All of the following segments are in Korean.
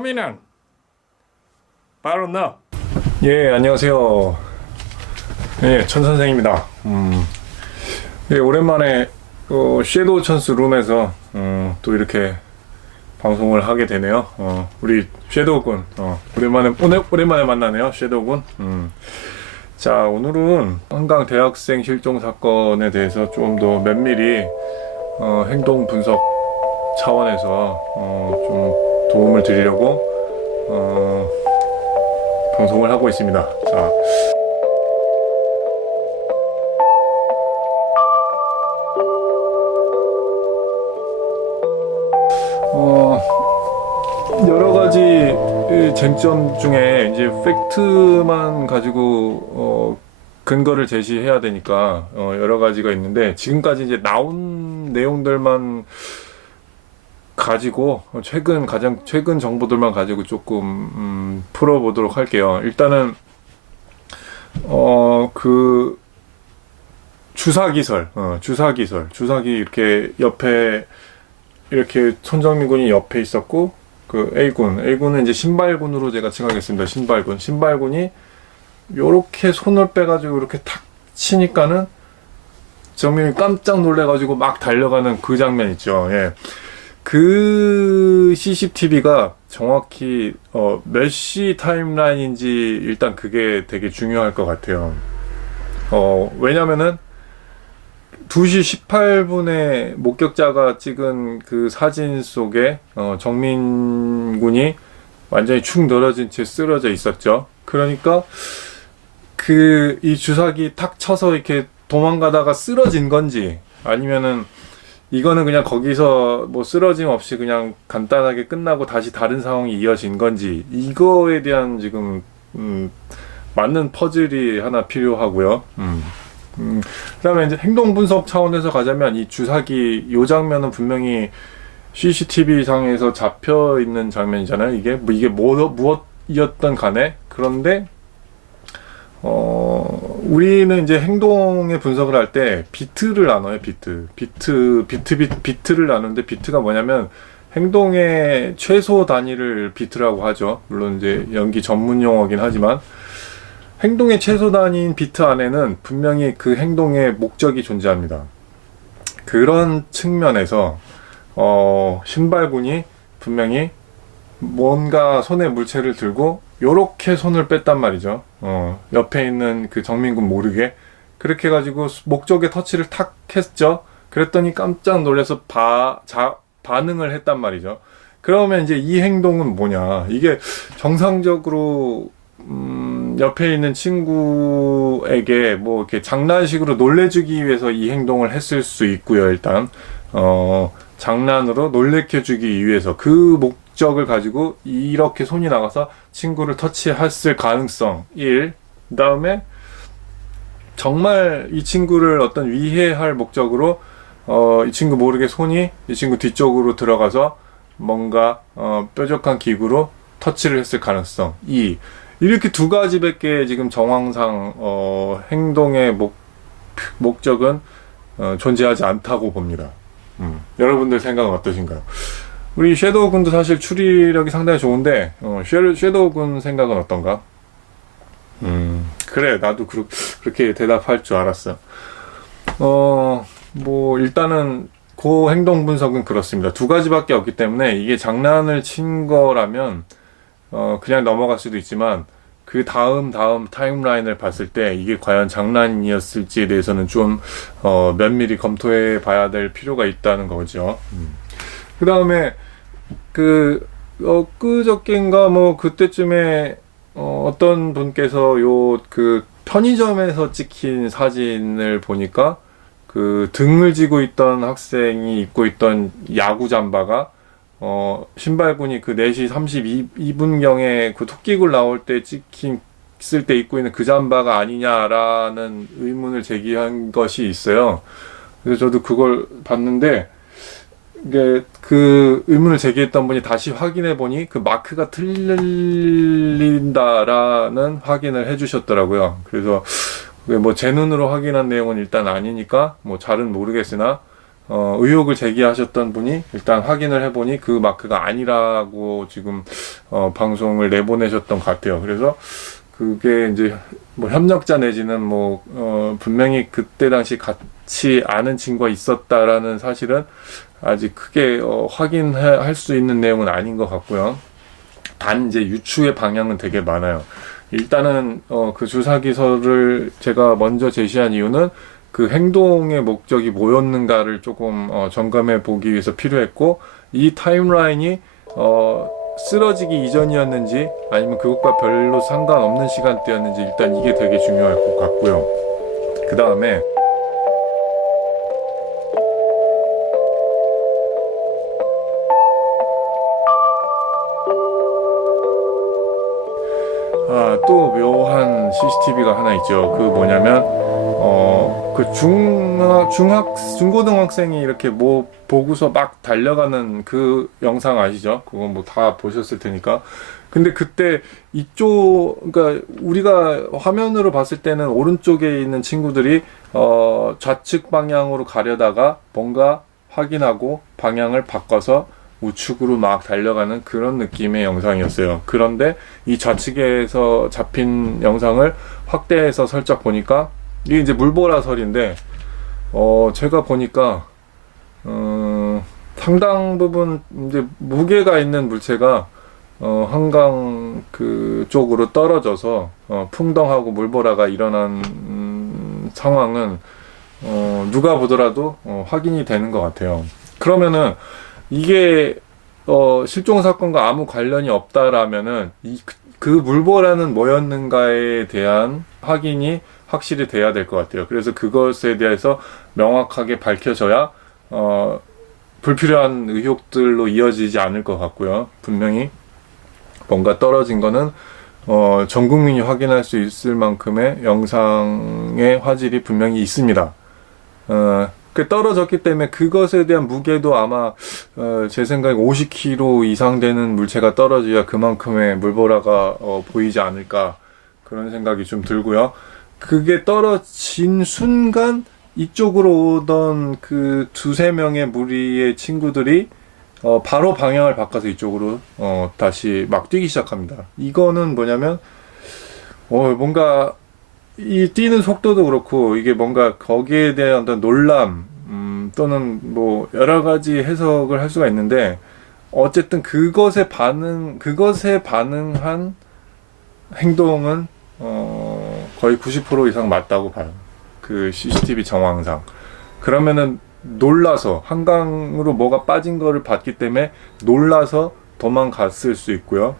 범인은 바로 너. 예, 안녕하세요. 예, 천 선생입니다. 예, 오랜만에 섀도우 천스 룸에서 또 이렇게 방송을 하게 되네요. 우리 섀도우군, 오랜만에 만나네요, 섀도우군. 자, 오늘은 한강 대학생 실종 사건에 대해서 좀 더 면밀히 행동 분석 차원에서 좀 도움을 드리려고 방송을 하고 있습니다. 자, 여러 가지 쟁점 중에 이제 팩트만 가지고 근거를 제시해야 되니까 여러 가지가 있는데, 지금까지 이제 나온 내용들만 가지고 가장 최근 정보들만 가지고 조금 풀어보도록 할게요. 일단은 그 주사기 이렇게 옆에 이렇게 손정민 군이 옆에 있었고, 그 A군은 이제 신발군으로 제가 칭하겠습니다. 신발군이 요렇게 손을 빼가지고 이렇게 탁 치니까는 정민이 깜짝 놀래가지고 막 달려가는 그 장면 있죠. 예. 그 CCTV가 정확히 몇 시 타임라인인지 일단 그게 되게 중요할 것 같아요. 왜냐면은 2시 18분에 목격자가 찍은 그 사진 속에 정민 군이 완전히 축 늘어진 채 쓰러져 있었죠. 그러니까 이 주사기 탁 쳐서 이렇게 도망가다가 쓰러진 건지, 아니면은 이거는 그냥 거기서 뭐 쓰러짐 없이 그냥 간단하게 끝나고 다시 다른 상황이 이어진 건지, 이거에 대한 지금 맞는 퍼즐이 하나 필요하고요. 그다음에 이제 행동 분석 차원에서 가자면, 이 주사기 요 장면은 분명히 CCTV 상에서 잡혀 있는 장면이잖아요. 이게 무엇이었던 간에. 그런데 우리는 이제 행동의 분석을 할 때 비트를 나눠요. 비트를 나누는데, 비트가 뭐냐면 행동의 최소 단위를 비트라고 하죠. 물론 이제 연기 전문 용어긴 하지만, 행동의 최소 단위인 비트 안에는 분명히 그 행동의 목적이 존재합니다. 그런 측면에서 신발군이 분명히 뭔가 손에 물체를 들고 요렇게 손을 뺐단 말이죠. 옆에 있는 그 정민군 모르게 그렇게 해가지고 목적의 터치를 탁 했죠. 그랬더니 깜짝 놀라서 반응을 했단 말이죠. 그러면 이제 이 행동은 뭐냐, 이게 정상적으로 옆에 있는 친구에게 뭐 이렇게 장난식으로 놀래주기 위해서 이 행동을 했을 수 있고요. 일단 장난으로 놀래켜주기 위해서 그 목적을 가지고 이렇게 손이 나가서 친구를 터치했을 가능성 1. 그 다음에 정말 이 친구를 어떤 위해할 목적으로 이 친구 모르게 손이 이 친구 뒤쪽으로 들어가서 뭔가 뾰족한 기구로 터치를 했을 가능성 2. 이렇게 두 가지밖에 지금 정황상 행동의 목적은 존재하지 않다고 봅니다. 여러분들 생각은 어떠신가요? 우리 섀도우 군도 사실 추리력이 상당히 좋은데 섀도우 군 생각은 어떤가? 그래, 나도 그렇게 대답할 줄 알았어. 뭐 일단은 그 행동 분석은 그렇습니다. 두 가지밖에 없기 때문에 이게 장난을 친 거라면 그냥 넘어갈 수도 있지만, 그 다음 타임라인을 봤을 때 이게 과연 장난이었을지에 대해서는 좀 면밀히 검토해 봐야 될 필요가 있다는 거죠. 그 다음에 엊그저께인가 뭐 그때쯤에 어떤 분께서 그 편의점에서 찍힌 사진을 보니까 그 등을 지고 있던 학생이 입고 있던 야구 잠바가 신발군이 그 4시 32분경에 그 토끼굴 나올 때 찍혔을 때 입고 있는 그 잠바가 아니냐라는 의문을 제기한 것이 있어요. 그래서 저도 그걸 봤는데, 이게 그 의문을 제기했던 분이 다시 확인해 보니 그 마크가 틀린다라는 확인을 해주셨더라고요. 그래서 뭐 제 눈으로 확인한 내용은 일단 아니니까 뭐 잘은 모르겠으나 의혹을 제기하셨던 분이 일단 확인을 해보니 그 마크가 아니라고 지금 방송을 내보내셨던 것 같아요. 그래서 그게 이제 뭐 협력자 내지는 뭐 분명히 그때 당시 같이 아는 친구가 있었다라는 사실은 아직 크게 확인할 수 있는 내용은 아닌 것 같고요. 단 이제 유추의 방향은 되게 많아요. 일단은 그 주사기설을 제가 먼저 제시한 이유는 그 행동의 목적이 뭐였는가를 조금 점검해 보기 위해서 필요했고, 이 타임라인이 쓰러지기 이전이었는지 아니면 그것과 별로 상관없는 시간대였는지 일단 이게 되게 중요할 것 같고요. 그 다음에 또 묘한 CCTV가 하나 있죠. 그 뭐냐면 그 중고등학생이 이렇게 뭐 보고서 막 달려가는 그 영상 아시죠? 그건 뭐 다 보셨을 테니까. 근데 그때 그러니까 우리가 화면으로 봤을 때는 오른쪽에 있는 친구들이 좌측 방향으로 가려다가 뭔가 확인하고 방향을 바꿔서 우측으로 막 달려가는 그런 느낌의 영상이었어요. 그런데 이 좌측에서 잡힌 영상을 확대해서 살짝 보니까 이게 이제 물보라설인데 제가 보니까 상당 부분 이제 무게가 있는 물체가 한강 그 쪽으로 떨어져서 풍덩하고 물보라가 일어난 상황은 누가 보더라도 확인이 되는 것 같아요. 그러면은 이게 실종 사건과 아무 관련이 없다라면은 그 물보라는 뭐였는가에 대한 확인이 확실히 돼야 될 것 같아요. 그래서 그것에 대해서 명확하게 밝혀져야 불필요한 의혹들로 이어지지 않을 것 같고요. 분명히 뭔가 떨어진 거는 전 국민이 확인할 수 있을 만큼의 영상의 화질이 분명히 있습니다. 떨어졌기 때문에 그것에 대한 무게도 아마 제 생각에 50kg 이상 되는 물체가 떨어져야 그만큼의 물보라가 보이지 않을까, 그런 생각이 좀 들고요. 그게 떨어진 순간 이쪽으로 오던 그 두세 명의 무리의 친구들이 바로 방향을 바꿔서 이쪽으로 다시 막 뛰기 시작합니다. 이거는 뭐냐면 뭔가 이 뛰는 속도도 그렇고 이게 뭔가 거기에 대한 어떤 놀람 또는 뭐 여러 가지 해석을 할 수가 있는데, 어쨌든 그것에 반응한 행동은 거의 90% 이상 맞다고 봐요. 그 CCTV 정황상. 그러면은 놀라서 한강으로 뭐가 빠진 거를 봤기 때문에 놀라서 도망갔을 수 있고요.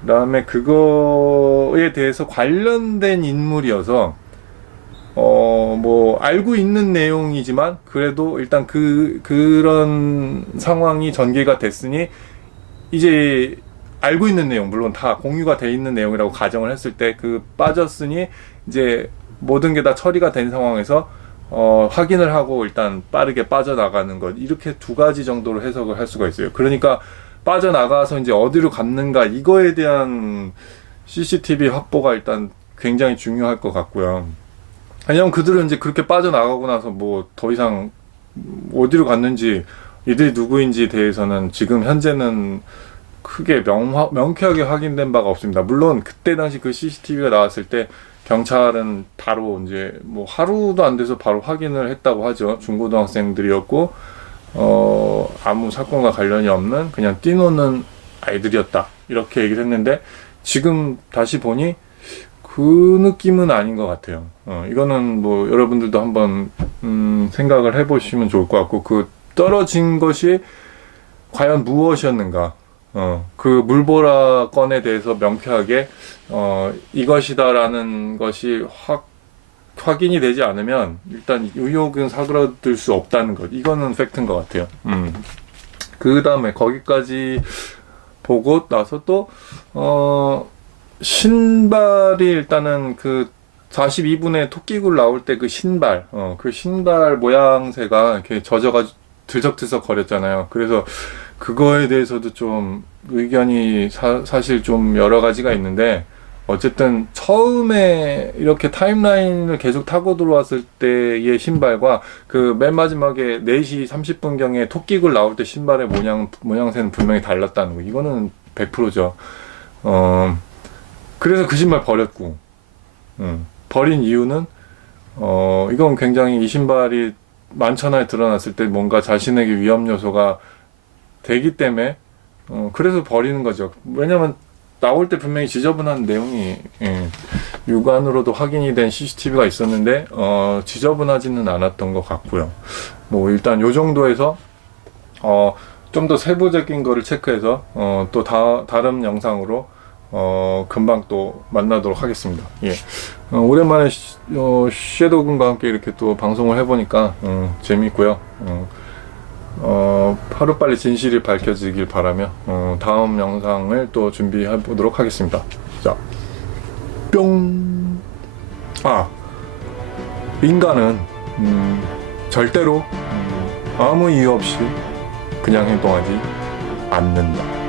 그 다음에 그거에 대해서 관련된 인물이어서 뭐 알고 있는 내용이지만 그래도 일단 그런 상황이 전개가 됐으니 이제 알고 있는 내용, 물론 다 공유가 돼 있는 내용이라고 가정을 했을 때 빠졌으니 이제 모든 게 다 처리가 된 상황에서 확인을 하고 일단 빠르게 빠져나가는 것, 이렇게 두 가지 정도로 해석을 할 수가 있어요. 그러니까 빠져나가서 이제 어디로 갔는가, 이거에 대한 CCTV 확보가 일단 굉장히 중요할 것 같고요. 왜냐면 그들은 이제 그렇게 빠져나가고 나서 뭐 더 이상 어디로 갔는지, 이들이 누구인지 대해서는 지금 현재는 크게 명쾌하게 확인된 바가 없습니다. 물론 그때 당시 그 CCTV가 나왔을 때 경찰은 바로 이제 뭐 하루도 안 돼서 바로 확인을 했다고 하죠. 중고등학생들이었고 아무 사건과 관련이 없는 그냥 뛰노는 아이들이었다, 이렇게 얘기를 했는데, 지금 다시 보니 그 느낌은 아닌 것 같아요. 이거는 뭐 여러분들도 한번 생각을 해보시면 좋을 것 같고, 그 떨어진 것이 과연 무엇이었는가, 그 물보라 건에 대해서 명쾌하게 이것이다라는 것이 확인이 되지 않으면 일단 의혹은 사그라들 수 없다는 것, 이거는 팩트인 것 같아요. 그 다음에 거기까지 보고 나서 또 신발이 일단은 그 42분에 토끼굴 나올 때 그 신발 모양새가 이렇게 젖어가지고 들썩들썩 거렸잖아요. 그래서 그거에 대해서도 좀 의견이 사실 좀 여러 가지가 있는데, 어쨌든 처음에 이렇게 타임라인을 계속 타고 들어왔을 때의 신발과 그 맨 마지막에 4시 30분경에 토끼굴 나올 때 신발의 모양새는 분명히 달랐다는 거. 이거는 100%죠. 그래서 그 신발 버렸고, 버린 이유는 이건 굉장히 이 신발이 만천하에 드러났을 때 뭔가 자신에게 위험 요소가 되기 때문에 그래서 버리는 거죠. 왜냐면 나올 때 분명히 지저분한 내용이 육안으로도 확인이 된 CCTV가 있었는데 지저분하지는 않았던 것 같고요. 뭐 일단 요 정도에서 좀 더 세부적인 거를 체크해서 또 다른 영상으로 금방 또 만나도록 하겠습니다. 예. 오랜만에 섀도우군과 함께 이렇게 또 방송을 해보니까 재밌고요. 하루빨리 진실이 밝혀지길 바라며 다음 영상을 또 준비해 보도록 하겠습니다. 자, 뿅. 인간은 절대로 아무 이유 없이 그냥 행동하지 않는다.